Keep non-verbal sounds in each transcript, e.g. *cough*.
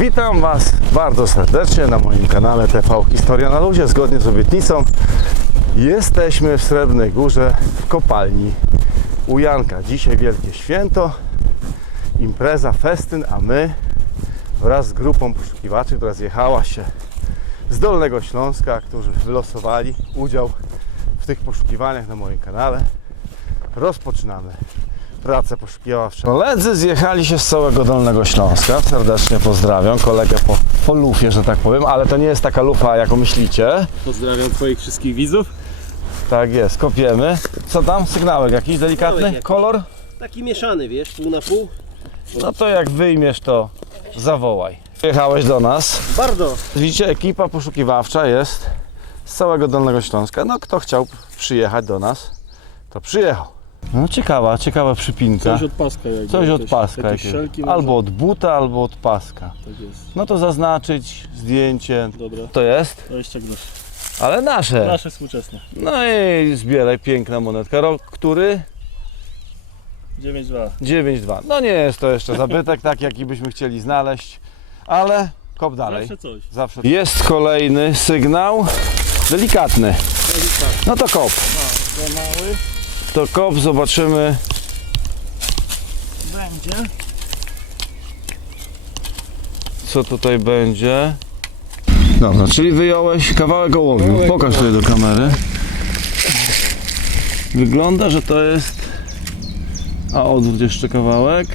Witam Was bardzo serdecznie na moim kanale TV Historia na Luzie. Zgodnie z obietnicą jesteśmy w Srebrnej Górze w kopalni u Janka. Dzisiaj wielkie święto, impreza, festyn, a my wraz z grupą poszukiwaczy, która zjechała się z Dolnego Śląska, którzy wylosowali udział w tych poszukiwaniach na moim kanale, rozpoczynamy pracę poszukiwawczą. Koledzy zjechali się z całego Dolnego Śląska. Serdecznie pozdrawiam kolegę po, po lufie, że tak powiem, ale to nie jest taka lufa, jaką myślicie. Pozdrawiam Twoich wszystkich widzów. Tak jest, kopiemy. Co tam? Sygnałek jakiś delikatny? Sygnałek jakiś. Kolor? Taki mieszany, wiesz, pół na pół. No to jak wyjmiesz, to zawołaj. Jechałeś do nas. Bardzo. Widzicie, ekipa poszukiwawcza jest z całego Dolnego Śląska. No kto chciał przyjechać do nas, to przyjechał. No ciekawa, ciekawa przypinka. Coś od paska. Jakby, Coś od jakieś- paska. Jakieś jakieś. szelki może? Albo od buta, albo od paska. Tak jest. No to zaznaczyć, zdjęcie. Dobra. To jest, 20 groszy. ale nasze. Nasze współczesne. No i zbieraj, piękna monetka. Rok który? 9,2. 9,2. No nie jest to jeszcze zabytek, tak jaki byśmy chcieli znaleźć, ale kop dalej. Zawsze coś. Zawsze. Jest kolejny sygnał, delikatny. No to kop. Za mały. To kop, zobaczymy. Będzie. co tutaj będzie. Dobra, czyli wyjąłeś kawałek ołowiu. Kawałek Pokaż tutaj do kamery. Wygląda, że to jest. A odwróć jeszcze kawałek.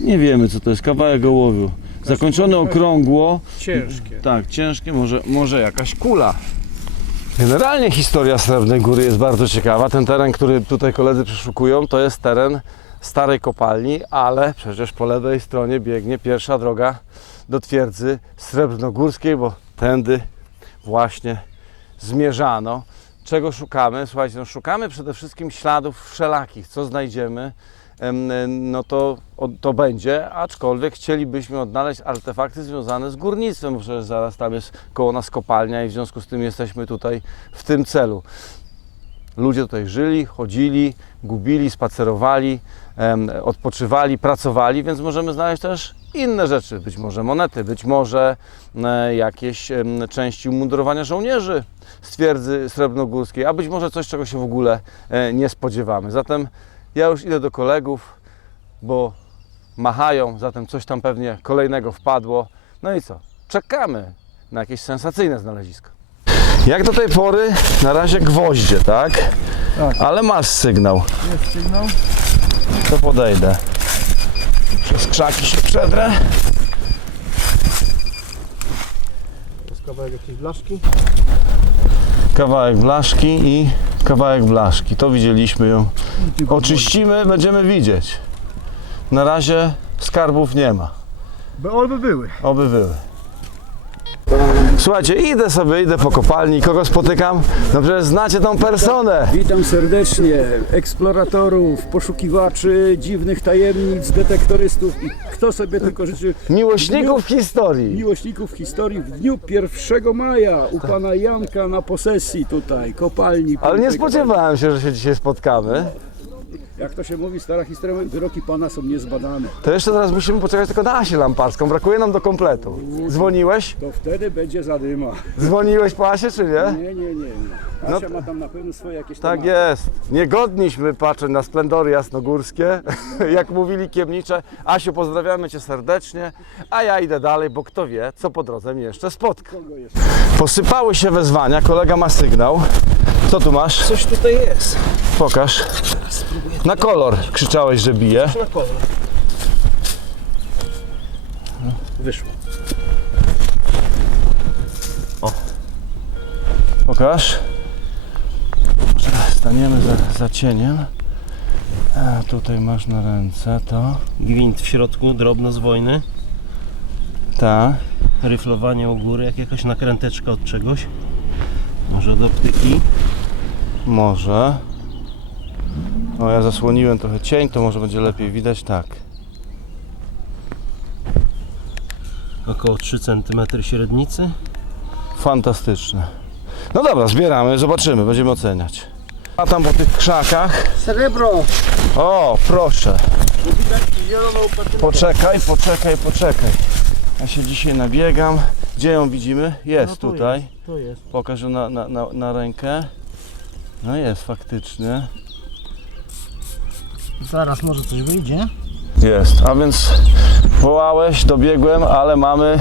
Nie wiemy co to jest. Kawałek ołowiu. Zakończony okrągło. Ciężkie. Tak, ciężkie, może, może jakaś kula. Generalnie historia Srebrnej Góry jest bardzo ciekawa. Ten teren, który tutaj koledzy przeszukują, to jest teren starej kopalni, ale przecież po lewej stronie biegnie pierwsza droga do twierdzy srebrnogórskiej, bo tędy właśnie zmierzano. Czego szukamy? Słuchajcie, no szukamy przede wszystkim śladów wszelakich, co znajdziemy, em, no to, to będzie, aczkolwiek chcielibyśmy odnaleźć artefakty związane z górnictwem, bo przecież zaraz tam jest koło nas kopalnia i w związku z tym jesteśmy tutaj w tym celu. Ludzie tutaj żyli, chodzili, gubili, spacerowali, odpoczywali, pracowali, więc możemy znaleźć też inne rzeczy, być może monety, być może e, jakieś części umundurowania żołnierzy z twierdzy srebrnogórskiej, a być może coś, czego się w ogóle e, nie spodziewamy. Zatem ja już idę do kolegów, bo machają, zatem coś tam pewnie kolejnego wpadło. No i co? Czekamy na jakieś sensacyjne znalezisko. Jak do tej pory, na razie gwoździe, tak? Tak. Ale masz sygnał, Jest sygnał. to podejdę. Przez krzaki się przedrę. Jest kawałek jakiejś blaszki. Kawałek blaszki i kawałek blaszki. To widzieliśmy ją. Oczyścimy, będziemy widzieć. Na razie skarbów nie ma. By olby były. Oby były. Słuchajcie, idę sobie, idę po kopalni. Kogo spotykam? No przecież znacie tą personę. Witam serdecznie eksploratorów, poszukiwaczy dziwnych tajemnic, detektorystów i kto sobie tylko życzy Miłośników historii. miłośników historii w dniu 1 maja u pana Janka na posesji tutaj, kopalni. Ale nie spodziewałem się, że się dzisiaj spotkamy. Jak to się mówi, stara historia, wyroki pana są niezbadane. To jeszcze teraz musimy poczekać tylko na Asię Lamparską. Brakuje nam do kompletu. Dzwoniłeś? To wtedy będzie zadyma. Dzwoniłeś po Asię, czy nie? Nie, nie, nie. nie. Asia ma tam na pewno swoje jakieś Tak tematy. jest. Niegodniśmy patrzeć na splendory jasnogórskie. *laughs* Jak mówili kiemnicze. Asiu, pozdrawiamy Cię serdecznie. A ja idę dalej, bo kto wie, co po drodze mnie jeszcze spotka. Kogo? Posypały się wezwania, kolega ma sygnał. Co tu masz? Coś tutaj jest. Pokaż. Na kolor krzyczałeś, że bije. Na kolor. Wyszło. Pokaż. Może Staniemy za, za cieniem. A tutaj masz na ręce to. Gwint w środku, drobno z wojny. Ta. Ryflowanie u góry, jak jakaś nakręteczka od czegoś. Może od optyki. Może. O, ja zasłoniłem trochę cień, to może będzie lepiej widać. Tak. Około 3 cm średnicy. Fantastyczne. No dobra, zbieramy, zobaczymy, będziemy oceniać. A tam po tych krzakach. Srebro! O, proszę. Poczekaj, poczekaj, poczekaj. Ja się dzisiaj nabiegam. Gdzie ją widzimy? Jest No tu tutaj. Jest, to jest. Pokaż ją na, na, na, na rękę. No jest faktycznie. Zaraz może coś wyjdzie. Jest. A więc wołałeś, dobiegłem, ale mamy.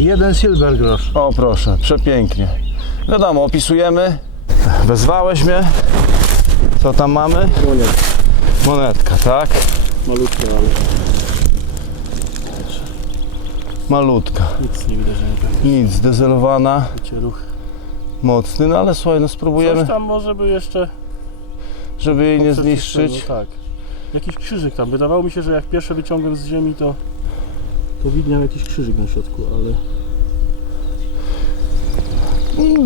Jeden silver grosz. O proszę, przepięknie. Wiadomo, opisujemy. Wezwałeś mnie. Co tam mamy? Monet. Monetka, tak? Malutkie, ale Malutka. nic nie widać. Nic, zdezelowana, Wiecie, ruch. mocny, no ale słuchaj, no spróbujemy, Coś tam może by jeszcze... żeby jej nie poprzez zniszczyć. tego, Tak. Jakiś krzyżyk tam. Wydawało mi się, że jak pierwsze wyciągłem z ziemi, to... To widniał jakiś krzyżyk na środku, ale...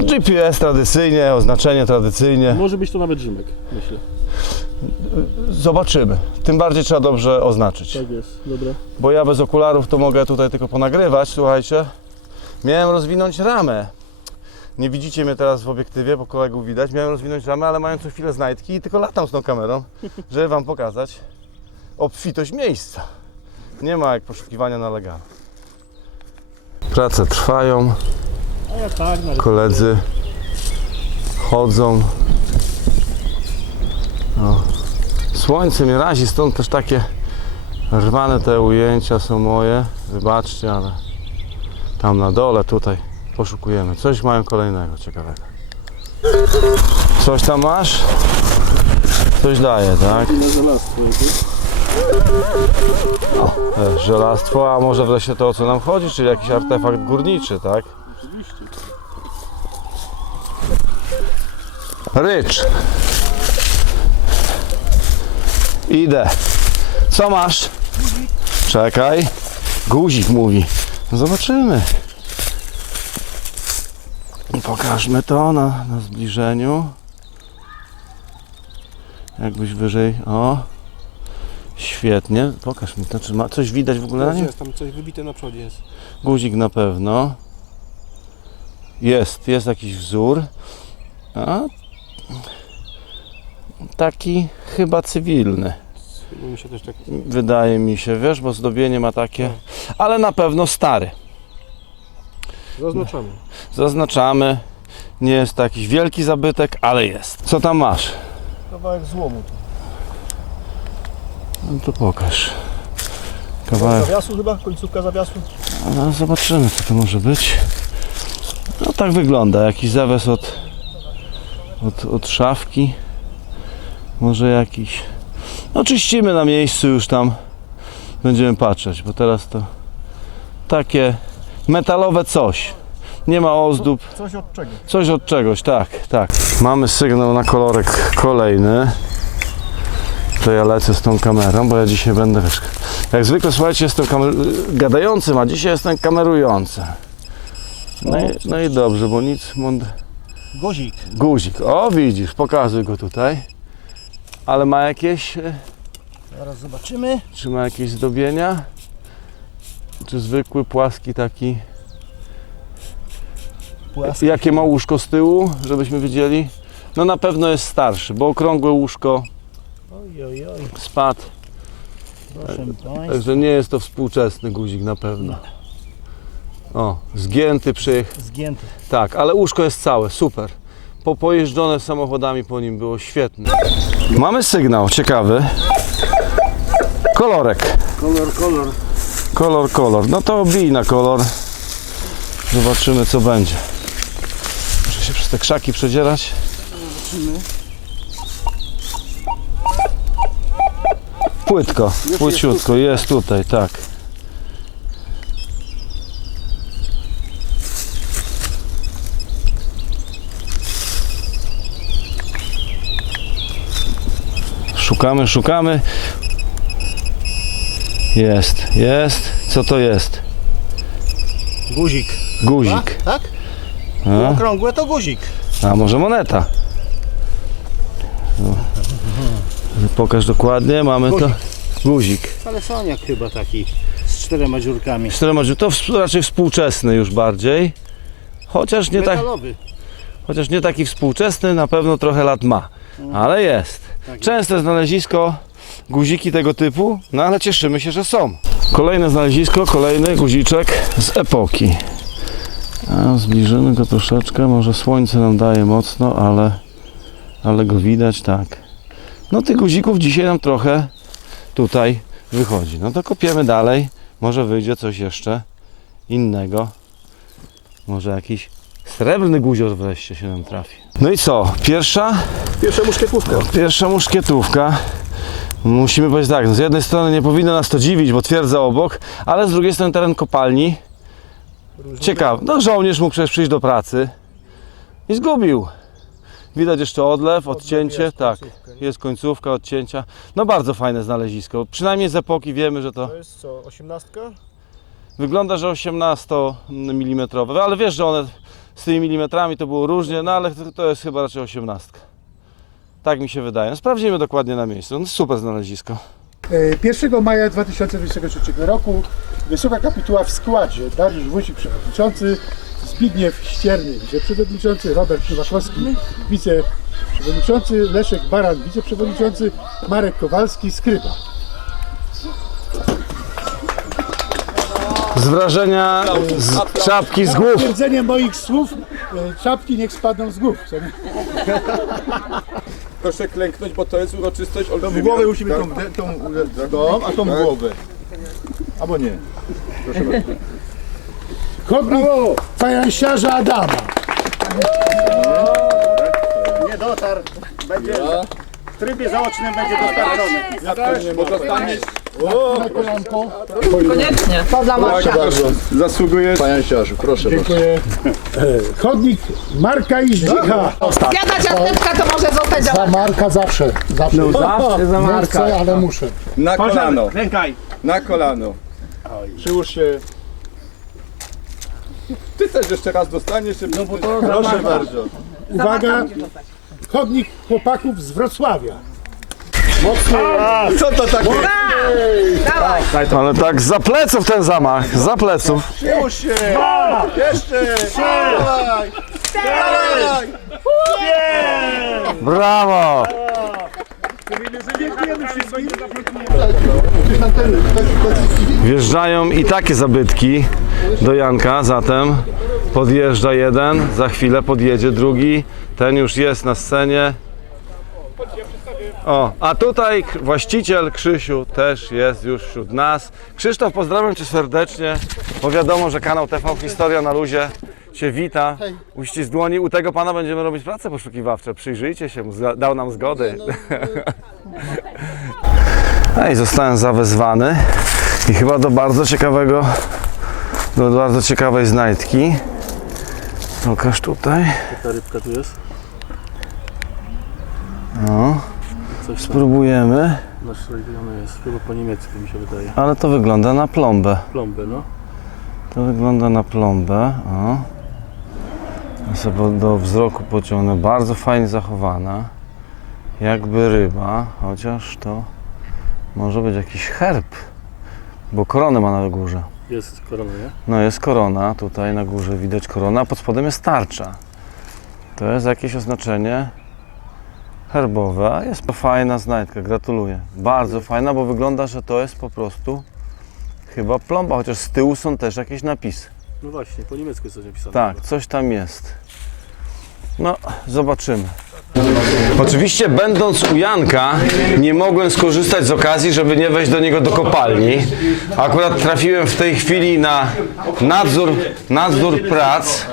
GPS tradycyjnie, oznaczenie tradycyjnie. Może być to nawet Rzymek, myślę. Zobaczymy. Tym bardziej trzeba dobrze oznaczyć. Tak jest, dobra. Bo ja bez okularów to mogę tutaj tylko ponagrywać, słuchajcie. Miałem rozwinąć ramę. Nie widzicie mnie teraz w obiektywie, bo kolegów widać. Miałem rozwinąć ramę, ale mają co chwilę znajdki i tylko latam z tą kamerą, *laughs* żeby wam pokazać obfitość miejsca. Nie ma jak poszukiwania na legalu. Prace trwają, A ja tak, nawet... koledzy chodzą. Słońce mnie razi, stąd też takie rwane te ujęcia są moje. Wybaczcie, ale tam na dole, tutaj poszukujemy. Coś mają kolejnego ciekawego. Coś tam masz? Coś daje, tak? Żelastwo. E, Żelastwo, a może wreszcie to o co nam chodzi, czyli jakiś artefakt górniczy, tak? Rycz. Idę. Co masz? Czekaj. Guzik mówi. Zobaczymy. Pokażmy to na, na zbliżeniu. Jakbyś wyżej. O. Świetnie. Pokaż mi to. Czy ma coś widać w ogóle na nim? Jest, tam coś wybite na przodzie jest. Guzik na pewno. Jest, jest jakiś wzór. A taki chyba cywilny. Mi tak... Wydaje mi się, wiesz, bo zdobienie ma takie, ale na pewno stary. Zaznaczamy. Zaznaczamy. Nie jest to jakiś wielki zabytek, ale jest. Co tam masz? Kawałek złomu. tu. No to pokaż. Kawałek. Zawiasu chyba? Końcówka zawiasu? No, zobaczymy, co to może być. No tak wygląda, jakiś zawias od, od, od szafki. Może jakiś. No czyścimy na miejscu już tam. Będziemy patrzeć, bo teraz to takie metalowe coś. Nie ma ozdób. Coś od czego? Coś od czegoś, tak, tak. Mamy sygnał na kolorek kolejny. To ja lecę z tą kamerą, bo ja dzisiaj będę, jak zwykle, słuchajcie, jestem kamer- gadającym, a dzisiaj jestem kamerujący. No, i, no i dobrze, bo nic mąd... Guzik. Guzik, o widzisz, pokazuj go tutaj. Ale ma jakieś, e, Zaraz zobaczymy. czy ma jakieś zdobienia? Czy zwykły, płaski taki? Płaski. Jakie ma łóżko z tyłu, żebyśmy wiedzieli? No na pewno jest starszy, bo okrągłe łóżko Oj, oj, oj. spadł, Proszę Państwa. także nie jest to współczesny guzik na pewno. O, zgięty przych, Zgięty. tak, ale łóżko jest całe, super. Po pojeżdżone samochodami po nim było świetne. Mamy sygnał ciekawy. Kolorek. Kolor, kolor. Kolor, kolor. No to bij na kolor. Zobaczymy co będzie. Muszę się przez te krzaki przedzierać. Płytko, płyciutko, jest tutaj, tak. Szukamy, szukamy. Jest, jest. Co to jest? Guzik. Guzik. Tak? A, Okrągłe to guzik. a może moneta? No. Pokaż dokładnie, mamy to. Guzik. Ale soniak chyba taki z czterema dziurkami. Z czterema drzwi- To raczej współczesny już bardziej. Chociaż nie, tak, Metalowy. chociaż nie taki współczesny, na pewno trochę lat ma. Ale jest. Tak Częste znalezisko. Guziki tego typu, no ale cieszymy się, że są. Kolejne znalezisko, kolejny guziczek z epoki. A zbliżymy go troszeczkę, może słońce nam daje mocno, ale, ale go widać, tak. No tych guzików dzisiaj nam trochę tutaj wychodzi. No to kopiemy dalej, może wyjdzie coś jeszcze innego. Może jakiś srebrny guzior wreszcie się nam trafi. No i co? Pierwsza Pierwsza muszkietówka. Pierwsza muszkietówka. Musimy powiedzieć tak, no z jednej strony nie powinno nas to dziwić, bo twierdza obok, ale z drugiej strony teren kopalni. Ciekawe. No żołnierz mógł przecież przyjść do pracy i zgubił. Widać jeszcze odlew, odcięcie, jest tak. końcówka, nie? Jest końcówka, odcięcia. No bardzo fajne znalezisko. Przynajmniej z epoki wiemy, że to To jest co, osiemnastka? wygląda, że 18 mm, ale wiesz, że one z tymi milimetrami to było różnie, no ale to- to jest chyba raczej 18. Tak mi się wydaje. No, sprawdzimy dokładnie na miejscu. No, super znalezisko. E, 1 maja 2023 roku wysoka kapituła w składzie Dariusz Wójcik przewodniczący, Zbigniew Ścierny wiceprzewodniczący, Robert Nowakowski wiceprzewodniczący, Leszek Baran wiceprzewodniczący, Marek Kowalski skryba. Z wrażenia z czapki z głów. Potwierdzenie moich słów, e, czapki niech spadną z głów. Proszę klęknąć, bo to jest uroczystość To olbrzymia. w głowę musi mieć Tak. tą, tą, tą, a tą w głowę. Albo nie. Chodnik fajansiarza Adama. Nie dotarł. Będzie w trybie zaocznym będzie dostarczony. Bo dostaniesz Na kolanko. Koniecznie. To dla Marka. bardzo. zasługujesz. Panianciarzu, proszę bardzo. Dziękuję. E, Chodnik Marka Iździcha. Zjada ciasteczka, to może zostać za Za Marka zawsze. Zawsze. No zawsze za Nie Marka. chcę, ale muszę. Na kolano, Klękaj. na kolano. Przyłóż się. Ty też jeszcze raz dostaniesz. No bo to Proszę bardzo. Uwaga, chodnik chłopaków z Wrocławia. Co to takie? Ale tak za pleców ten zamach, za pleców. Jeszcze. Dawaj. Dawaj. Brawo! Wjeżdżają i takie zabytki do Janka, zatem podjeżdża jeden, za chwilę podjedzie drugi, ten już jest na scenie. O, a tutaj właściciel Krzysiu też jest już wśród nas. Krzysztof, pozdrawiam Cię serdecznie, bo wiadomo, że kanał TV Historia na luzie Cię wita. Uścisk dłoni, u tego Pana będziemy robić prace poszukiwawcze. Przyjrzyjcie się, dał nam zgodę. No *laughs* i zostałem zawezwany i chyba do bardzo ciekawego, do bardzo ciekawej znajdki. Pokaż tutaj. Ta rybka tu jest? No, Coś tam spróbujemy, naszlepione jest. Chyba po niemiecku mi się wydaje. ale to wygląda na plombę. Plombę, no. To wygląda na plombę. O. Ja sobie do wzroku pociągnę. Bardzo fajnie zachowana. Jakby ryba, chociaż to może być jakiś herb, bo koronę ma na górze. Jest korona, nie? No jest korona, tutaj na górze widać korona, a pod spodem jest tarcza. To jest jakieś oznaczenie herbowe, a jest to fajna znajdka, gratuluję. Bardzo fajna, bo wygląda, że to jest po prostu chyba plomba, chociaż z tyłu są też jakieś napisy. No właśnie, po niemiecku jest coś napisane. Tak, coś tam jest. No, zobaczymy. Oczywiście, będąc u Janka, nie mogłem skorzystać z okazji, żeby nie wejść do niego do kopalni. Akurat trafiłem w tej chwili na nadzór, nadzór prac.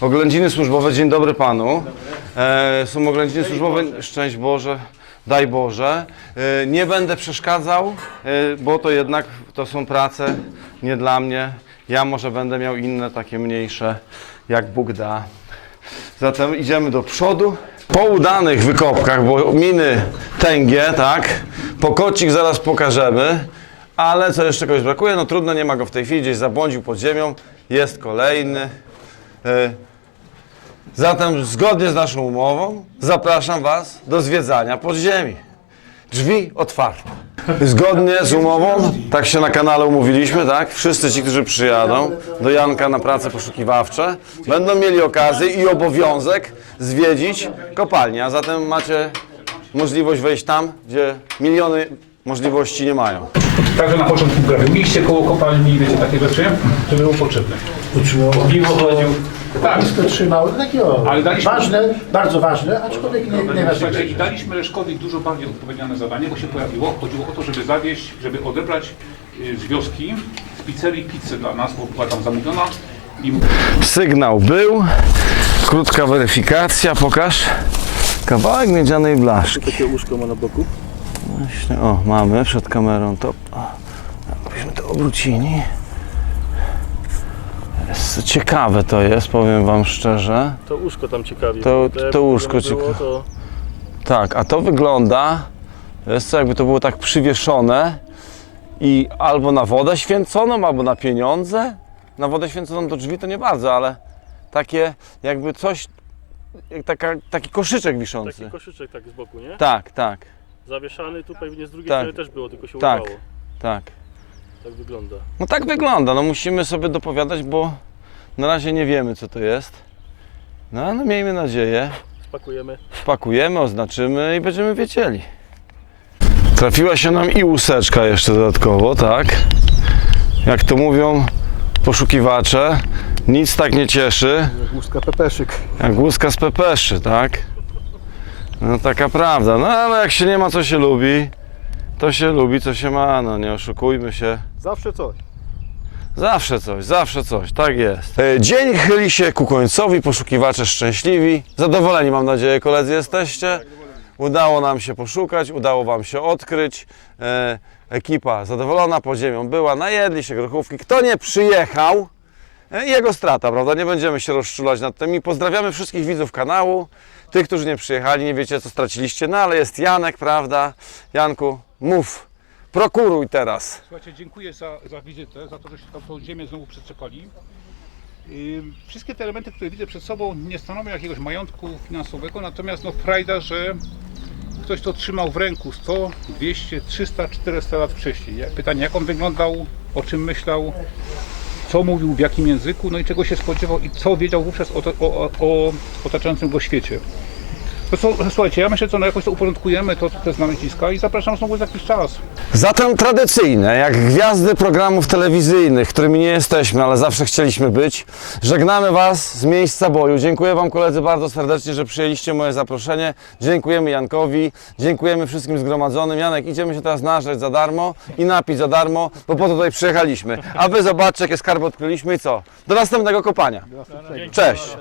Oględziny służbowe, dzień dobry panu. E, są oględziny służbowe, szczęść Boże, daj Boże. E, nie będę przeszkadzał, e, bo to jednak to są prace nie dla mnie. Ja może będę miał inne, takie mniejsze, jak Bóg da. Zatem idziemy do przodu. Po udanych wykopkach, bo miny tęgie, tak? Pokocik zaraz pokażemy. Ale co jeszcze kogoś brakuje? No trudno, nie ma go w tej chwili, gdzieś zabłądził pod ziemią. Jest kolejny. Y, Zatem zgodnie z naszą umową zapraszam Was do zwiedzania podziemi. Drzwi otwarte. Zgodnie z umową, tak się na kanale umówiliśmy, tak? Wszyscy ci, którzy przyjadą do Janka na prace poszukiwawcze, będą mieli okazję i obowiązek zwiedzić kopalnię. A zatem macie możliwość wejść tam, gdzie miliony możliwości nie mają. Także na początku grabił liście koło kopalni, wiecie, takie rzeczy, to było potrzebne. Piwo chodził. Tak, Blisko trzymał, takie o, Ale daliśmy- ważne, bardzo ważne, aczkolwiek nie Słuchajcie, i najważniejsze. daliśmy Leszkowi dużo bardziej odpowiedzialne zadanie, bo się pojawiło. Chodziło o to, żeby zawieźć, żeby odebrać y, z wioski, z pizzerii pizzę dla nas, bo była tam zamówiona. I Sygnał był, krótka weryfikacja, pokaż. Kawałek miedzianej blaszki. Takie łóżko ma na boku. Właśnie, o, mamy przed kamerą to. O, jakbyśmy to obrócili. Ciekawe to jest, powiem Wam szczerze. To łóżko tam ciekawi. To- to łóżko ciekawe. To Tak, a to wygląda, jest co, jakby to było tak przywieszone i albo na wodę święconą, albo na pieniądze. Na wodę święconą do drzwi to nie bardzo, ale takie jakby coś, jak taka, taki koszyczek wiszący. taki koszyczek tak z boku, nie? Tak, tak, Zawieszany, tu pewnie z drugiej Tak. strony też było, tylko się Tak. urwało. tak. Tak wygląda. No tak wygląda, no musimy sobie dopowiadać, bo na razie nie wiemy co to jest. No ale miejmy nadzieję, Spakujemy. wpakujemy, oznaczymy i będziemy wiedzieli. Trafiła się nam i łuseczka jeszcze dodatkowo, tak? Jak to mówią poszukiwacze, nic tak nie cieszy Łuska pepeszyk. jak łuska z pepeszy, tak? No taka prawda, no ale jak się nie ma co się lubi, to się lubi co się ma, no nie oszukujmy się. Zawsze coś. Zawsze coś, zawsze coś, tak jest. E, Dzień chyli się ku końcowi, poszukiwacze szczęśliwi. Zadowoleni mam nadzieję koledzy jesteście. Udało nam się poszukać, udało Wam się odkryć. E, ekipa zadowolona, pod ziemią była, najedli się grochówki. Kto nie przyjechał, e, jego strata, prawda? Nie będziemy się rozczulać nad tym. I pozdrawiamy wszystkich widzów kanału. Tych, którzy nie przyjechali, nie wiecie co straciliście, no ale jest Janek, prawda? Janku, mów, prokuruj teraz. Słuchajcie, dziękuję za, za wizytę, za to, że się tam tą ziemię znowu przyczepali. Ym, Wszystkie te elementy, które widzę przed sobą, nie stanowią jakiegoś majątku finansowego, natomiast no frajda, że ktoś to trzymał w ręku 100, 200, 300, 400 lat wcześniej. Pytanie, jak on wyglądał, o czym myślał, co mówił, w jakim języku, no i czego się spodziewał i co wiedział wówczas o, o, o, o otaczającym go świecie. Słuchajcie, ja myślę, że no jakoś to uporządkujemy, to, te znaleziska i zapraszam znowu za jakiś czas. Zatem tradycyjne, jak gwiazdy programów telewizyjnych, którymi nie jesteśmy, ale zawsze chcieliśmy być, żegnamy Was z miejsca boju. Dziękuję Wam koledzy bardzo serdecznie, że przyjęliście moje zaproszenie. Dziękujemy Jankowi, dziękujemy wszystkim zgromadzonym. Janek, idziemy się teraz nażreć za darmo i napić za darmo, bo po to tutaj przyjechaliśmy. A Wy zobaczcie, jakie skarby odkryliśmy i co? Do następnego kopania. Cześć!